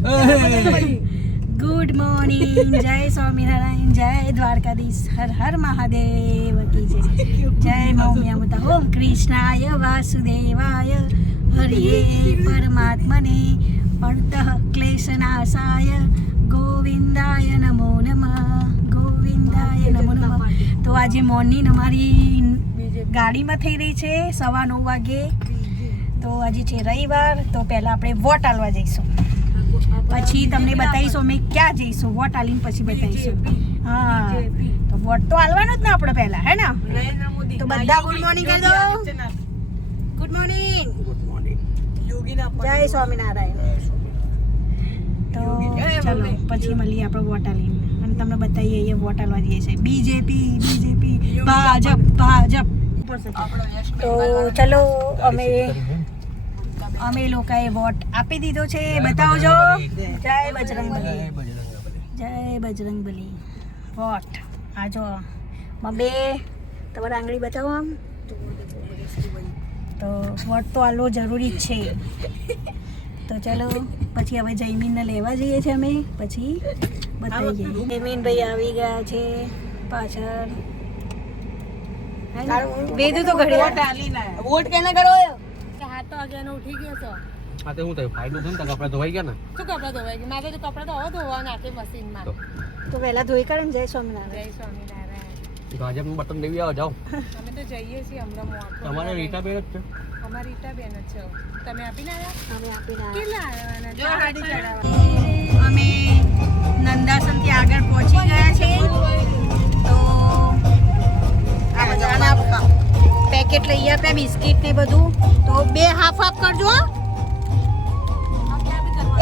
Good morning, જય સ્વામિનારાયણ, જય દ્વારકાધીશ, હર હર મહાદેવ કી જય. જય મૌમ્યા મુતા. ઓમ કૃષ્ણાય વાસુદેવાય હરિયે પરમાત્મને પડતઃ ક્લેશનાશાય ગોવિંદાય નમો નમઃ. ગોવિંદાય નમો નમઃ. તો આજે મોર્નિંગ અમારી ગાડીમાં થઈ રહી છે 9:15 વાગે. તો આજે છે રવિવાર, તો પહેલાં આપણે વોટ આલવા જઈશું, પછી તમને બતાવીશું અમે ક્યાં જઈશું. વોટ આલીને પછી બતાવીશું. હા, તો વોટ તો આલવાનો જ ને આપણે પહેલા, હે ને? તો બધા ગુડ મોર્નિંગ કહી દો. Good morning. જય સ્વામિનારાયણ. તો ચલો પછી મળીએ આપણે વોટ આલીને અને તમને બતાવીએ અહીંયા વોટ આલવા જઈએ છીએ. બીજેપી, ભાજપ. તો ચલો અમે લોકોએ વોટ આપી દીધો છે. બતાવજો. જય બજરંગબલી. જય બજરંગબલી. વોટ આ જો મમ્મી તમારી આંગળી બતાવો આમ. તો વોટ તો આલો જરૂરી જ છે. તો ચલો પછી હવે જયમીનને લેવા જઈએ છીએ અમે, પછી બતાવી જઈએ. જયમીનભાઈ આવી ગયા છે પાછળ. વેદુ તો ઘરે વોટ કેને કરો? 7 વાગ્યાનો ઉઠી ગયો છો. હા તો હું તો ફાયદો છે ને, તો કપડા ધોવાઈ ગયા ને. શું કપડા ધોવાઈ ગયા? મારે તો કપડા તો હવે ધોવા નાખે મશીનમાં. તો વહેલા ધોઈ કાઢે ને. જય સ્વામિનારાયણ. જય સ્વામિનારાયણ. ભાજપનું બટન દેવી આવો, જાઓ. અમે તો જઈએ છીએ હમણાં. તમારે રીટાબેન જ છે? અમારી રીટાબેન જ છે. તમે આપીને આવ્યા? અમે આપીને આવ્યા. કેટલા આવ્યા? અમે નંદાસનથી આગળ પહોંચી ગયા છે. તો આ બધાના પેકેટ લઈ આપ્યા, બિસ્કિટ ને બધું. તો 2 હાફ કરજો.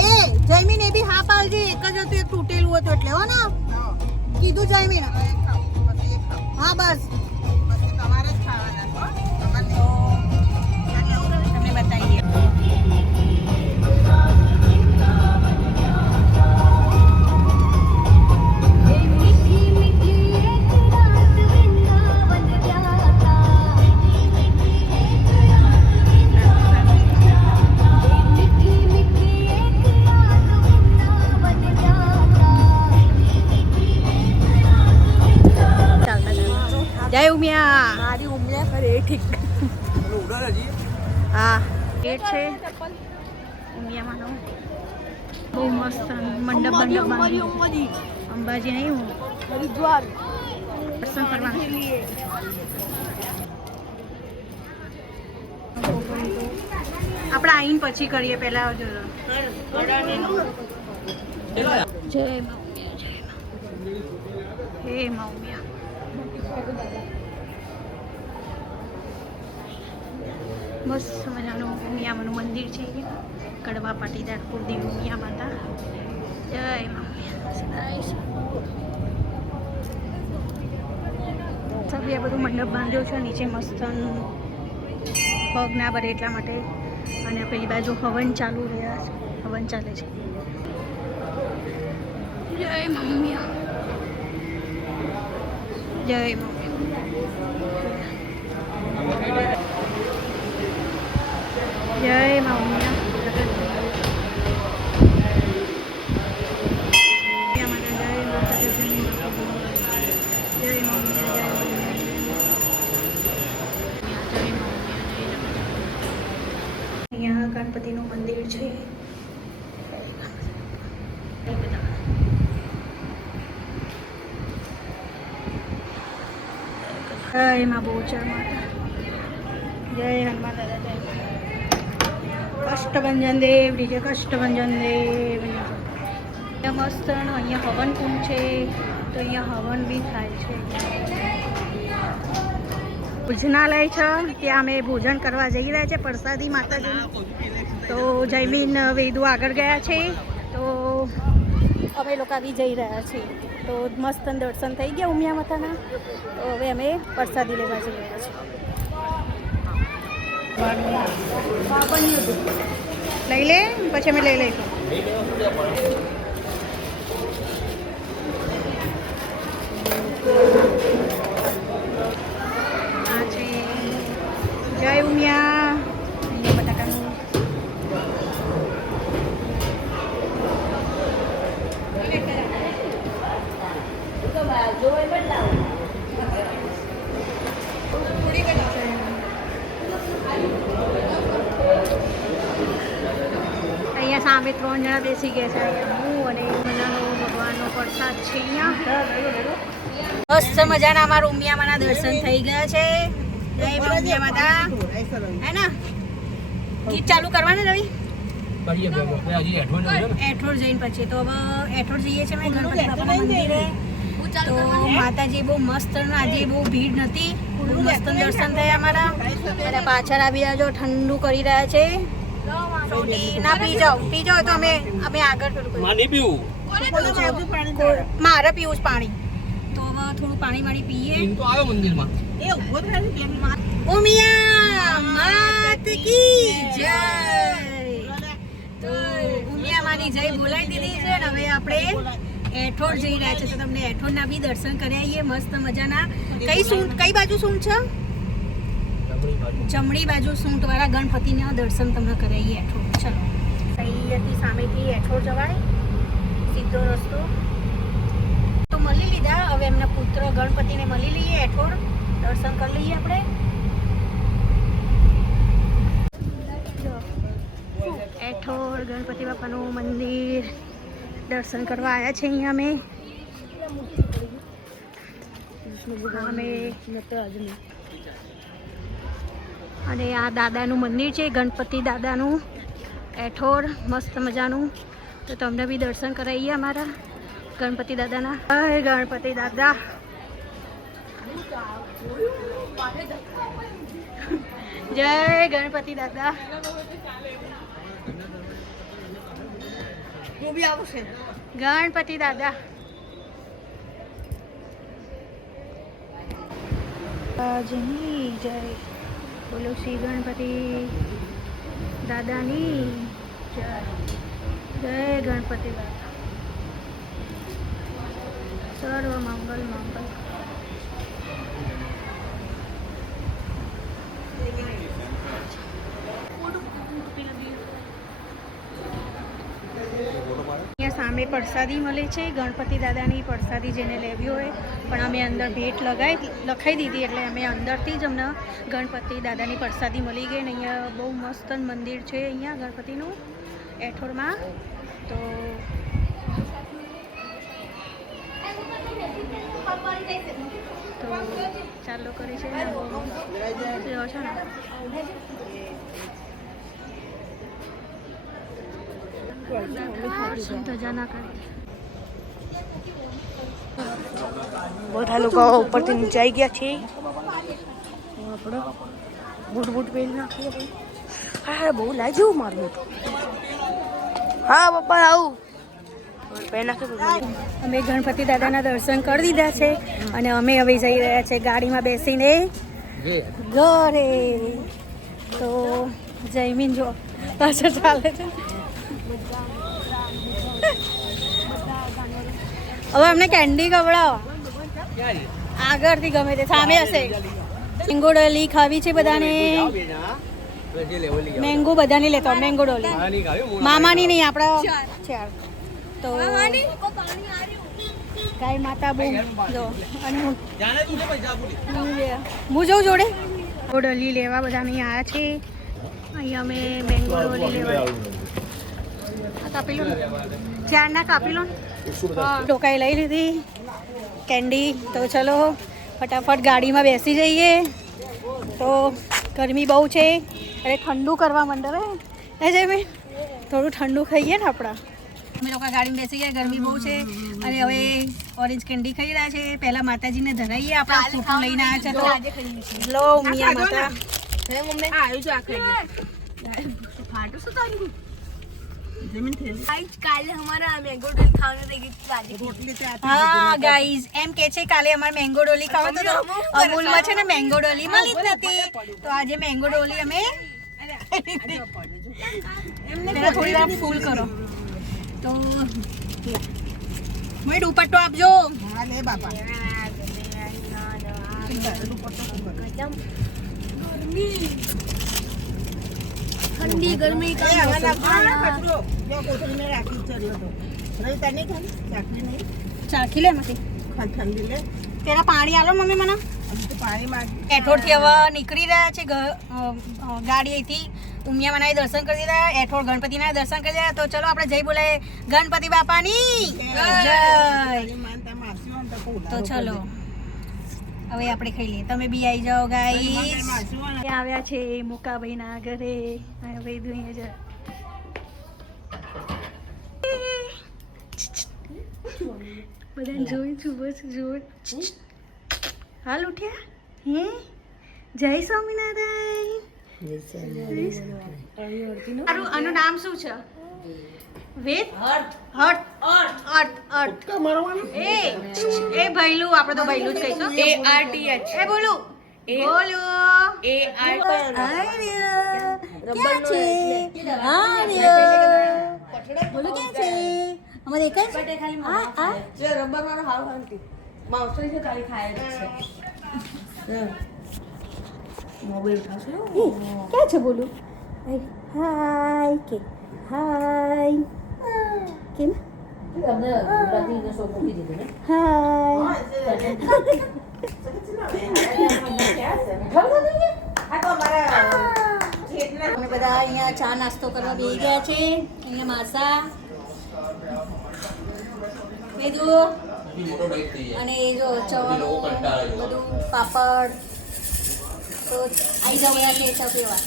એ જયમીન એ બી હાફ આવજે. એક જ હતું, એક તૂટેલું હતું એટલે. હો ને કીધું જયમીન. હા બસ તમારે જ ખાવાના. તમને બતાવીએ. જય ઉમિયા. મારી ઉમિયા કરે ઠીક. હા, ગેટ છે ઉમિયામાંનો. બહુ મસ્ત મંડપ અંબાજી નહીં, હું હરિદ્વાર દર્શન કરવાનું. આપણે આવીને પછી કરીએ. પહેલા જો જય હે મૌમ્યા. મસ્ત મજાનું ઉમિયામાનું મંદિર છે. કડવા પાટીદાર કુળદેવી ઉમિયા માતા. જય મૌમ્યા. સભ્ય બધું મંડપ બાંધ્યો છે. નીચે મસ્ત પગ ના ભરે એટલા માટે. અને પેલી બાજુ હવન ચાલુ રહ્યા છે. હવન ચાલે છે. જય મૌમ્યા. જય મૌમ્યા. જય મૌમ્યા. અહીંયા ગણપતિનું મંદિર છે. જય માં બહુચર માતા. જય હનુમાન દાદા. જય કષ્ટભંજન દેવ. ડીજે કષ્ટભંજન દેવ. મસ્ત અહીંયા હવન કુંડ છે. તો અહીંયા હવન બી થાય છે. ભોજનાલય છે, ત્યાં અમે ભોજન કરવા જઈ રહ્યા છે. પ્રસાદી માતાજી. તો જયમીન વેદુ આગળ ગયા છે. તો અમે લોકો બી જઈ રહ્યા છીએ. તો મસ્ત દર્શન થઈ ગયા ઉમિયા માતાના. તો હવે અમે પ્રસાદી લેવા જઈ રહ્યા છીએ. લઈ લે પછી અમે લઈ લઈશું. આ છે જય ઉમિયા. બટાકાનું અહીંયા સામે 3 જણા બેસી ગયા છે. અહીંયા હું અને મજાનો ભગવાનનો પ્રસાદ છે. અહીંયા મસ્ત મજાના અમારા ઉમિયામાના દર્શન થઈ ગયા છે. જય ઉમિયા માતા. હે ને ગીત ચાલુ કરવાને રવિ? કરીએ બે હજી હેઠળ જઈએ ને. એઠોડ જઈને પછી તો હવે એઠોડ જઈએ છીએ અમે ગણપતિ બાપાના મંદિરે. તો માતાજી બહુ મસ્ત અને આજે બહુ ભીડ નથી. બહુ મસ્ત દર્શન થયા અમારા. અને પાછળ આવી જો ઠંડુ કરી રહ્યા છે. ફ્રૂટી ના પી જાઓ તો અમે આગળ પેલું કરીએ. માં નહીં પીવું. મારે પીવું જ પાણી. તો હવે થોડું પાણી પીએ. પીન તો આવ્યો મંદિરમાં. ઉમિયા માત કી જય. તો ઉમિયા માની જય બોલાવી દીધી છે. અને હવે આપણે એઠોડ જઈ રહ્યા છે. તો તમને એઠોડના બી દર્શન કરાવીએ મસ્ત મજાના. કઈ બાજુ સૂંઢ છે? જમણી બાજુ સૂંઢ વાળા ગણપતિના દર્શન તમને કરાવીએ એઠોડ. ચલો અહીંયાથી સામેથી એઠોડ જવાય સીધો રસ્તો. તો મળી લીધા. હવે એમના પુત્ર ગણપતિને મળી લઈએ. એઠોડ દર્શન કરી લઈએ આપણે. એઠોડ ગણપતિ બાપાનું મંદિર દર્શન કરવા આવ્યા છે. અહીંયા અમે અને આ દાદાનું મંદિર છે ગણપતિ દાદાનું એઠોડ મસ્ત મજાનું. તો તમને બી દર્શન કરાવીએ અમારા ગણપતિ દાદાના. જય ગણપતિ દાદા. જય ગણપતિ દાદા. ગણપતિ દાદા. આજની જય. બોલો શ્રી ગણપતિ દાદાની જય. જય ગણપતિ દાદા. સર્વ મંગલ મંગલ. અહીંયા સામે પ્રસાદી મળે છે. ગણપતિ દાદાની પ્રસાદી જેને લેવી હોય. પણ અમે અંદર ભેટ લખાઈ દીધી એટલે અમે અંદરથી જ અમને ગણપતિ દાદાની પ્રસાદી મળી ગઈ. ને અહીંયા બહુ મસ્ત મંદિર છે અહીંયા ગણપતિનું એઠોડમાં. તો ચાલો કરે છે ને બધા લોકો ઉપરથી નીચે આવી ગયા છે. આપણે બૂટ પહેરી નાખીએ. હા બહુ લાગ્યું મારું બૂટ. હા પપ્પા આવું પહેરી નાખ્યું. અમે ગણપતિ દાદાના દર્શન કરી દીધા છે. અને અમે હવે જઈ રહ્યા છે ગાડીમાં બેસીને ઘરે. તો જયમીન જો પાછળ ચાલે છે. હવે અમને કેન્ડી ખવડાવો. આગળથી ગમે તે સામે હશે. મેંગો ડોલી ખાવી છે બધાને. મેંગો બધાને લેતો મેંગો ડોલી. મામાની નહીં આપણા 4. તો ગાય માતા બહુ જો. અને હું જઉં જોડે. મેંગો ડોલી લેવા બધાને આવ્યા છે. અહીંયા અમે મેંગો ડોલી લેવા કાપી લો. 4 ના કાપી લો. ઢોકાઈ લઈ લીધી કેન્ડી. તો ચલો ફટાફટ ગાડીમાં બેસી જઈએ. તો ગરમી બહુ છે. અરે ઠંડુ કરવા માંડે હે જયમે. થોડું ઠંડુ ખાઈએ ને આપણા. અમે લોકો ગાડીમાં બેસી ગયા. ગરમી બહુ છે. અને હવે ઓરેન્જ કેન્ડી ખાઈ રહ્યા છે. પહેલાં માતાજીને ધરાઈએ. આપણા ફોટો લઈને આવ્યા છે. તો લો ઉમિયા માતા. હા ગાઈઝ એમ કે છે કાલે અમારે મેંગો ડોલી ખાવા તો અમૂલમાં છે ને મેંગો ડોલી મળી જ નથી. તો આજે મેંગો ડોલી અમે પેલા થોડી વાર ફૂલ કરો. તો મને દુપટ્ટો આપજો. ઠંડી ગરમી ચાખી લે એમાંથી. ઠંડી લે પેલા પાણી આલો મમ્મી મને પાણી માં એઠોડથી હવે નીકળી રહ્યા છે ગાડી અહીંથી ઉમિયામાના દર્શન કરી દીધા એઠોડ ગણપતિના દર્શન કરી દીધા તો ચલો આપણે જય બોલાય ગણપતિ બાપાની જય માનતા મારશું આમ તો તો ચલો હવે આપણે ખાઈ લઈએ તમે બી આવી જાઓ ગાઈસ મારશું ત્યાં આવ્યા છે મુકાભાઈના ઘરે હવે દુનિયા જ બધાને જોઈ છું બસ જોઈ હાલ ઉઠ્યા હે જય સ્વામિનારાયણ તારું આનું નામ શું છે વેદ હર્ટ એ ભૈલું આપણે તો ભૈલું જ કહીશું ARTH એ બોલું બોલો બોલો ક્યાં છે અમારે એક જ હા હા રબર વાળો હાવ હાલતી માવસરી છે ખાલી ખાય જ છે મોબાઈલ ઉઠાવશે ક્યાં છે બોલું હાય કે હાય કેમ અમે બધા અહીંયા ચા નાસ્તો કરવા બેસી ગયા છે અહીંયા માસા અને એ જો ચવાનું બધું પાપડ તો આવી જાવ બધા કેચા પીવા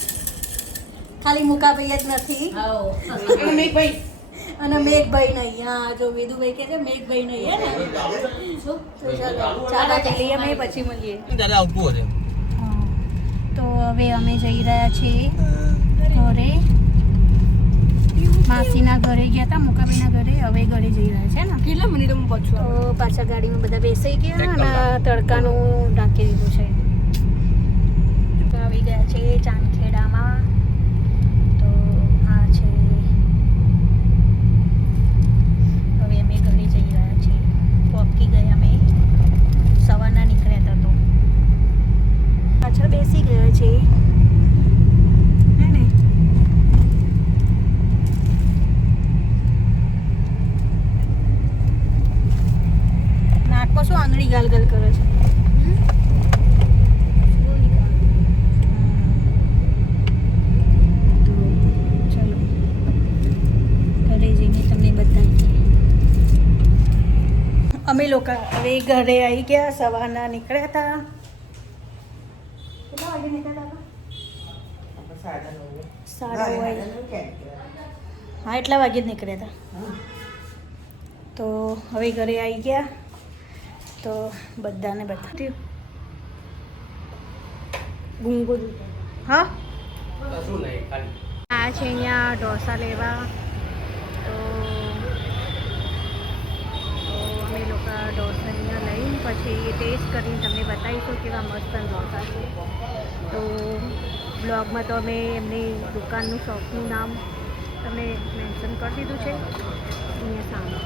ખાલી મુકાભાઈ જ નથી અને મેઘભાઈ નહીં હા જો વેદુભાઈ કે છે મેઘભાઈ નહીં હે ને તો ચાલો ચા બાકી લઈએ અમે પછી મળીએ દાદા આવતું હશે તો હવે અમે જઈ રહ્યા છીએ ઘરે માસીના ઘરે ગયા હતા મુકાભાઈના ઘરે હવે ઘરે જઈ રહ્યા છે ને કેટલા મિનિટમાં પહોંચું તો પાછા ગાડીમાં બધા બેસી ગયા અને તડકાનું ઢાંકી દીધું છે તો આવી ગયા છે ચાંદખેડામાં તો આ છે હવે અમે ઘરે જઈ રહ્યા છીએ પહોંચી ગયા અમે સવારના નીકળ્યા હતા તો પાછળ બેસી ગયા છે હે ને નાકમાં શું આંગળી ગાલ ગાલ કરે છે તો ચલો ઘરે જઈને તમને બતાવીએ અમે લોકો હવે ઘરે આવી ગયા સવારના નીકળ્યા હતા કેટલા વાગે નીકળ્યા હતા સાડા વાગે હા એટલા વાગે જ નીકળ્યા હતા તો હવે ઘરે આવી ગયા તો બધાને બતાવ્યું ગુંગુ હા શું નહીં ખાલી આ છે અહીંયા ઢોસા લેવા તો અમે લોકો ઢોસા અહીંયા લઈને પછી ટેસ્ટ કરીને તમને બતાવીશું કેવા મસ્ત ઢોસા છે તો બ્લોગમાં તો અમે એમની દુકાનનું શોપનું નામ તમે મેન્શન કરી દીધું છે અહીંયા સામે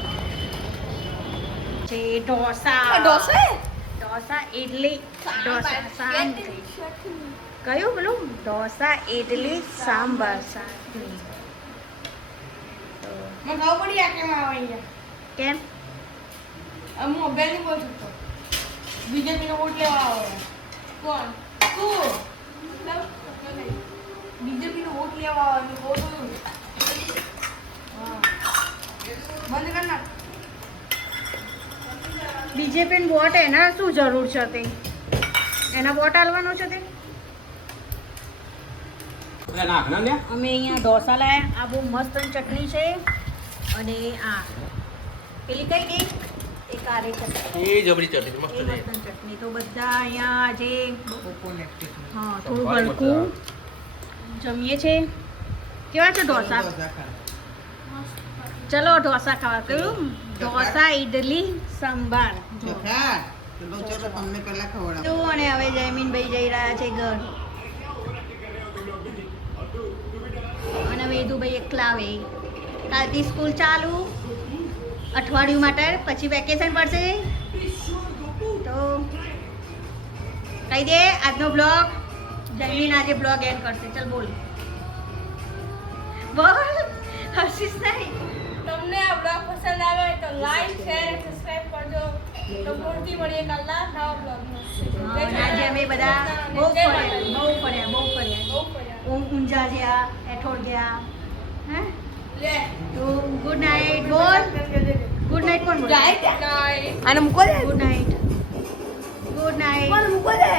છે ઢોસા ઇડલી ઢોસા સાંભર કયું પેલું ઢોસા ઇડલી સાંભાર સાંભર મને ખબર પડી આ કેમ આવે અહીંયા કેમ હું મોબાઈલ નહીં બોલ શકતો બીજેપીનો વોટ લેવા આવે કોણ તું બીજેપીનો વોટ લેવા આવે બહુ બધું હા બંધ કર નાખ બીજેપી વોટ એના શું જરૂર છે તે એના વોટ આલવાનો છે તે નાખ ના લે અમે અહીંયા ઢોસા લાયા આ બહુ મસ્ત ચટણી છે અને આ પેલી કઈ ગઈ એક આરે ચટણી એ જબરી ચટણી મસ્ત એ છે મસ્ત ચટણી તો બધા અહીંયા આજે હા થોડું હલકું જમીએ છે કેવા છે ઢોસા ચલો ઢોસા ખાવા કયું ઢોસા ઇડલી સંભાર તમને પેલા ખવડાવ તો અને હવે જયમીનભાઈ જઈ રહ્યા છે ઘર અને વેદુભાઈ એકલા આવે કાલથી સ્કૂલ ચાલુ અઠવાડિયું માટે પછી વેકેશન પડશે તો કહી દે આજનો બ્લોગ જયમીન આજે બ્લોગ એન્ડ કરશે ચલ બોલ બોલ હસીશ નહીં તમને આ બ્લોગ પસંદ આવે તો લાઈક શેર સબસ્ક્રાઇબ કરજો અને આજે અમે બધા બહુ ફર્યા ઊંઝા ગયા, એઠોડ ગયા. હે તો ગુડ નાઇટ બોલ. ગુડ નાઇટ કોણ બોલ? આને મૂકો દે ગુડ નાઇટ. Good night. મૂકો દે